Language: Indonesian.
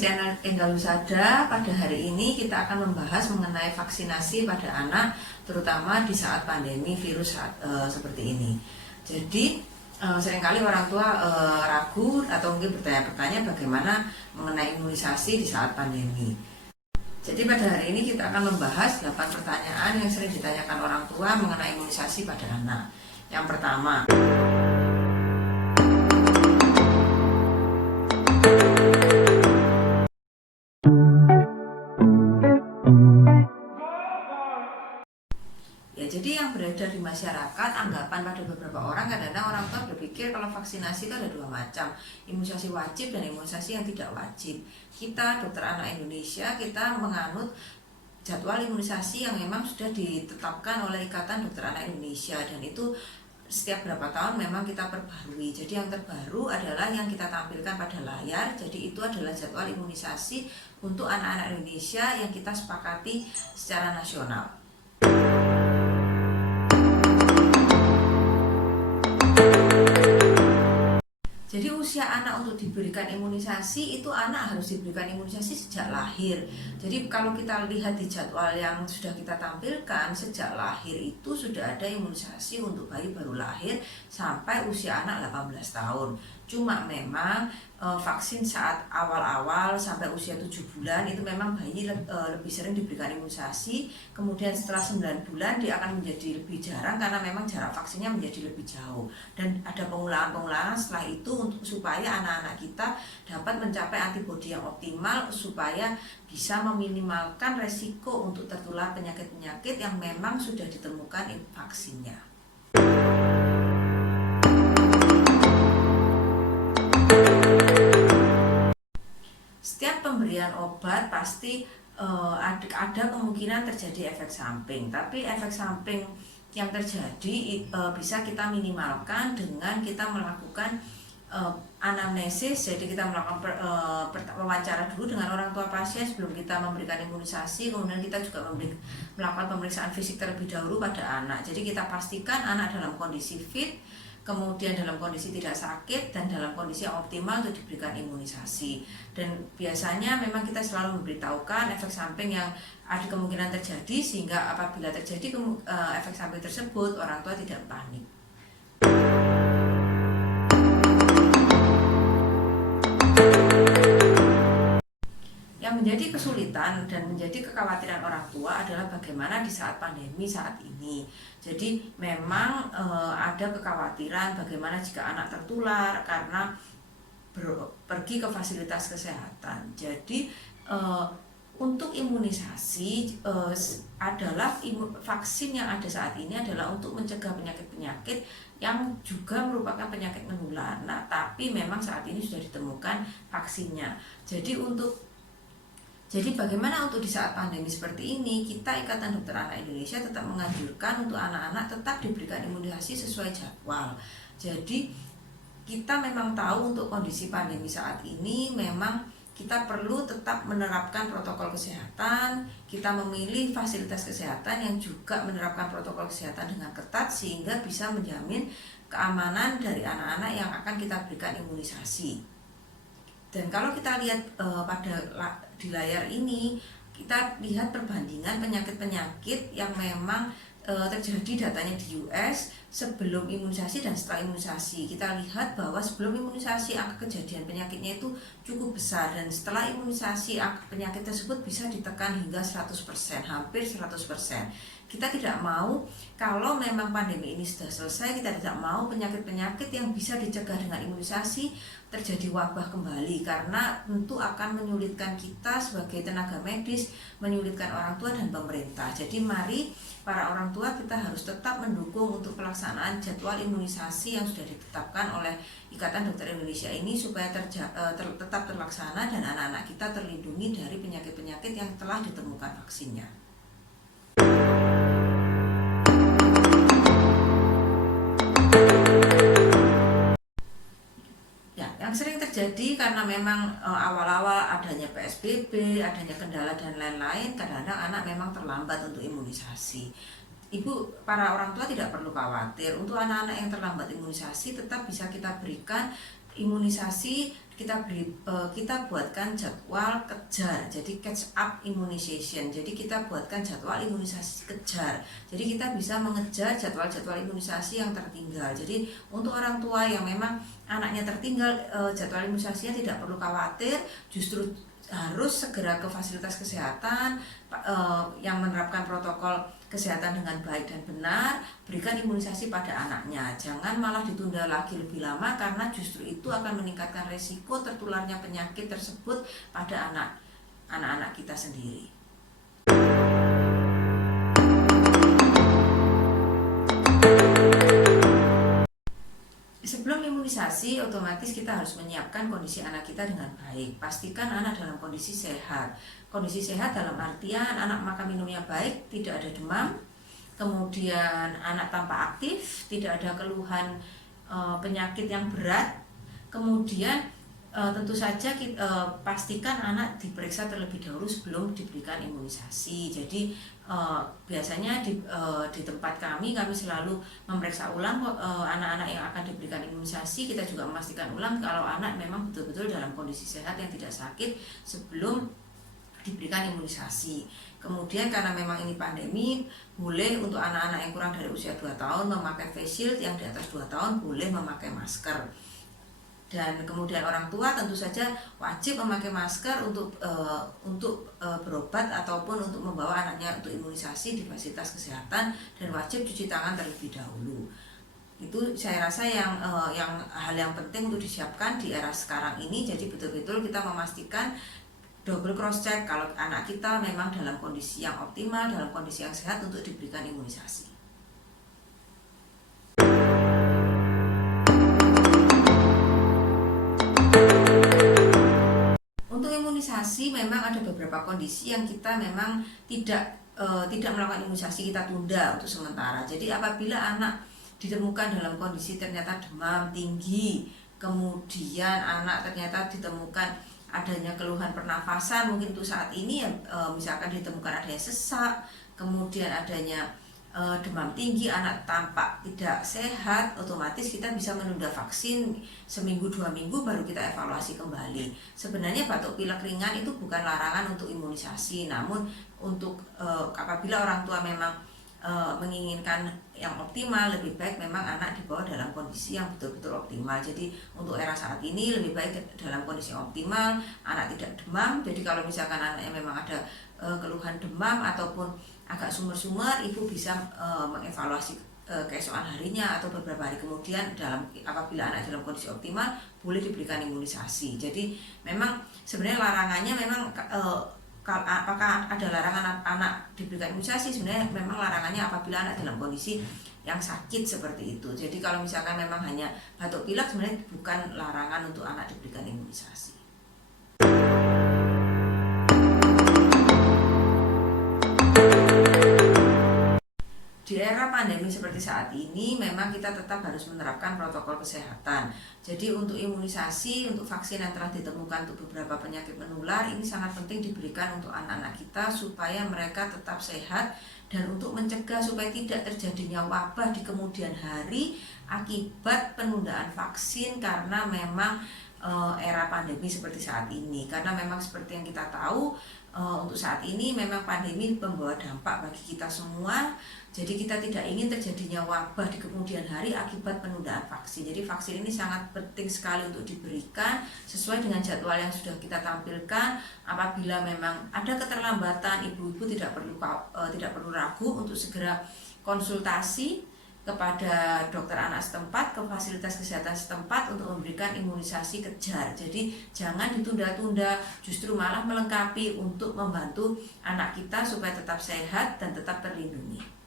channel Enggal Lusada. Pada hari ini kita akan membahas mengenai vaksinasi pada anak, terutama di saat pandemi virus seperti ini. Jadi seringkali orang tua ragu atau mungkin bertanya-tanya bagaimana mengenai imunisasi di saat pandemi. Jadi pada hari ini kita akan membahas 8 pertanyaan yang sering ditanyakan orang tua mengenai imunisasi pada anak. Yang pertama, jadi yang beredar di masyarakat, anggapan pada beberapa orang, kadang-kadang orang tua berpikir kalau vaksinasi itu ada 2 macam, imunisasi wajib dan imunisasi yang tidak wajib. Kita Dokter Anak Indonesia, kita menganut jadwal imunisasi yang memang sudah ditetapkan oleh Ikatan Dokter Anak Indonesia, dan itu setiap berapa tahun memang kita perbarui. Jadi yang terbaru adalah yang kita tampilkan pada layar. Jadi itu adalah jadwal imunisasi untuk anak-anak Indonesia yang kita sepakati secara nasional. Jadi usia anak untuk diberikan imunisasi itu anak harus diberikan imunisasi sejak lahir. Jadi kalau kita lihat di jadwal yang sudah kita tampilkan, sejak lahir itu sudah ada imunisasi untuk bayi baru lahir sampai usia anak 18 tahun. Cuma memang vaksin saat awal-awal sampai usia 7 bulan itu memang bayi lebih sering diberikan imunisasi. Kemudian setelah 9 bulan dia akan menjadi lebih jarang karena memang jarak vaksinnya menjadi lebih jauh. Dan ada pengulangan-pengulangan setelah itu supaya anak-anak kita dapat mencapai antibodi yang optimal, supaya bisa meminimalkan resiko untuk tertular penyakit-penyakit yang memang sudah ditemukan vaksinnya. Setiap pemberian obat pasti ada kemungkinan terjadi efek samping, tapi efek samping yang terjadi bisa kita minimalkan dengan kita melakukan anamnesis. Jadi kita melakukan wawancara dulu dengan orang tua pasien sebelum kita memberikan imunisasi. Kemudian kita juga melakukan pemeriksaan fisik terlebih dahulu pada anak. Jadi kita pastikan anak dalam kondisi fit, kemudian dalam kondisi tidak sakit, dan dalam kondisi yang optimal untuk diberikan imunisasi. Dan biasanya memang kita selalu memberitahukan efek samping yang ada kemungkinan terjadi, sehingga apabila terjadi efek samping tersebut, orang tua tidak panik. Yang menjadi kesulitan dan menjadi kekhawatiran orang tua adalah bagaimana di saat pandemi saat ini. Jadi memang ada kekhawatiran bagaimana jika anak tertular karena pergi ke fasilitas kesehatan. Jadi untuk imunisasi adalah vaksin yang ada saat ini adalah untuk mencegah penyakit-penyakit yang juga merupakan penyakit menular. Nah, tapi memang saat ini sudah ditemukan vaksinnya. Jadi bagaimana untuk di saat pandemi seperti ini, kita Ikatan Dokter Anak Indonesia tetap menganjurkan untuk anak-anak tetap diberikan imunisasi sesuai jadwal. Jadi kita memang tahu untuk kondisi pandemi saat ini memang kita perlu tetap menerapkan protokol kesehatan. Kita memilih fasilitas kesehatan yang juga menerapkan protokol kesehatan dengan ketat sehingga bisa menjamin keamanan dari anak-anak yang akan kita berikan imunisasi. Dan kalau kita lihat di layar ini, kita lihat perbandingan penyakit-penyakit yang memang terjadi datanya di US sebelum imunisasi dan setelah imunisasi. Kita lihat bahwa sebelum imunisasi angka kejadian penyakitnya itu cukup besar, dan setelah imunisasi angka penyakit tersebut bisa ditekan hingga 100%, hampir 100%. Kita tidak mau, kalau memang pandemi ini sudah selesai, kita tidak mau penyakit-penyakit yang bisa dicegah dengan imunisasi terjadi wabah kembali, karena tentu akan menyulitkan kita sebagai tenaga medis, menyulitkan orang tua dan pemerintah. Jadi mari para orang tua kita harus tetap mendukung untuk pelaksanaan jadwal imunisasi yang sudah ditetapkan oleh Ikatan Dokter Indonesia ini supaya tetap terlaksana dan anak-anak kita terlindungi dari penyakit-penyakit yang telah ditemukan vaksinnya. Yang sering terjadi karena memang awal-awal adanya PSBB, adanya kendala dan lain-lain, kadang-kadang anak memang terlambat untuk imunisasi. Para orang tua tidak perlu khawatir. Untuk anak-anak yang terlambat imunisasi tetap bisa kita berikan imunisasi kita buatkan jadwal kejar, jadi catch up immunization. Jadi kita buatkan jadwal imunisasi kejar. Jadi kita bisa mengejar jadwal-jadwal imunisasi yang tertinggal. Jadi untuk orang tua yang memang anaknya tertinggal jadwal imunisasinya, tidak perlu khawatir, justru harus segera ke fasilitas kesehatan yang menerapkan protokol kesehatan dengan baik dan benar, berikan imunisasi pada anaknya. Jangan malah ditunda lagi lebih lama, karena justru itu akan meningkatkan resiko tertularnya penyakit tersebut pada anak-anak kita sendiri. Sebelum imunisasi, otomatis kita harus menyiapkan kondisi anak kita dengan baik. Pastikan anak dalam kondisi sehat. Kondisi sehat dalam artian anak makan minumnya baik, tidak ada demam, kemudian anak tampak aktif, tidak ada keluhan penyakit yang berat. Kemudian tentu saja pastikan anak diperiksa terlebih dahulu sebelum diberikan imunisasi. Jadi biasanya di tempat kami selalu memeriksa ulang anak-anak yang akan diberikan imunisasi. Kita juga memastikan ulang kalau anak memang betul-betul dalam kondisi sehat yang tidak sakit sebelum diberikan imunisasi. Kemudian karena memang ini pandemi, boleh untuk anak-anak yang kurang dari usia 2 tahun memakai face shield, yang di atas 2 tahun boleh memakai masker. Dan kemudian orang tua tentu saja wajib memakai masker untuk berobat ataupun untuk membawa anaknya untuk imunisasi di fasilitas kesehatan, dan wajib cuci tangan terlebih dahulu. Itu saya rasa yang hal yang penting untuk disiapkan di era sekarang ini. Jadi betul-betul kita memastikan double cross check kalau anak kita memang dalam kondisi yang optimal, dalam kondisi yang sehat untuk diberikan imunisasi. Untuk imunisasi memang ada beberapa kondisi yang kita memang tidak melakukan imunisasi, kita tunda untuk sementara. Jadi apabila anak ditemukan dalam kondisi ternyata demam tinggi, kemudian anak ternyata ditemukan adanya keluhan pernafasan, mungkin untuk saat ini misalkan ditemukan adanya sesak, kemudian adanya demam tinggi, anak tampak tidak sehat, otomatis kita bisa menunda vaksin seminggu 2 minggu baru kita evaluasi kembali. Sebenarnya batuk pilek ringan itu bukan larangan untuk imunisasi, namun untuk apabila orang tua memang menginginkan yang optimal, lebih baik memang anak dibawa dalam kondisi yang betul-betul optimal. Jadi untuk era saat ini lebih baik dalam kondisi optimal, anak tidak demam. Jadi kalau misalkan anaknya memang ada keluhan demam ataupun agak sumber-sumber, ibu bisa mengevaluasi keesokan harinya atau beberapa hari kemudian apabila anak dalam kondisi optimal boleh diberikan imunisasi. Jadi memang sebenarnya larangannya memang apakah ada larangan anak diberikan imunisasi? Sebenarnya memang larangannya apabila anak dalam kondisi yang sakit seperti itu. Jadi kalau misalkan memang hanya batuk pilek, sebenarnya bukan larangan untuk anak diberikan imunisasi. Di era pandemi seperti saat ini memang kita tetap harus menerapkan protokol kesehatan. Jadi untuk imunisasi, untuk vaksin yang telah ditemukan untuk beberapa penyakit menular, ini sangat penting diberikan untuk anak-anak kita supaya mereka tetap sehat, dan untuk mencegah supaya tidak terjadinya wabah di kemudian hari akibat penundaan vaksin karena memang era pandemi seperti saat ini. Karena memang seperti yang kita tahu, untuk saat ini memang pandemi membawa dampak bagi kita semua. Jadi kita tidak ingin terjadinya wabah di kemudian hari akibat penundaan vaksin. Jadi vaksin ini sangat penting sekali untuk diberikan sesuai dengan jadwal yang sudah kita tampilkan. Apabila memang ada keterlambatan, ibu-ibu tidak perlu ragu untuk segera konsultasi kepada dokter anak setempat, ke fasilitas kesehatan setempat untuk memberikan imunisasi kejar. Jadi jangan ditunda-tunda, justru malah melengkapi untuk membantu anak kita supaya tetap sehat dan tetap terlindungi.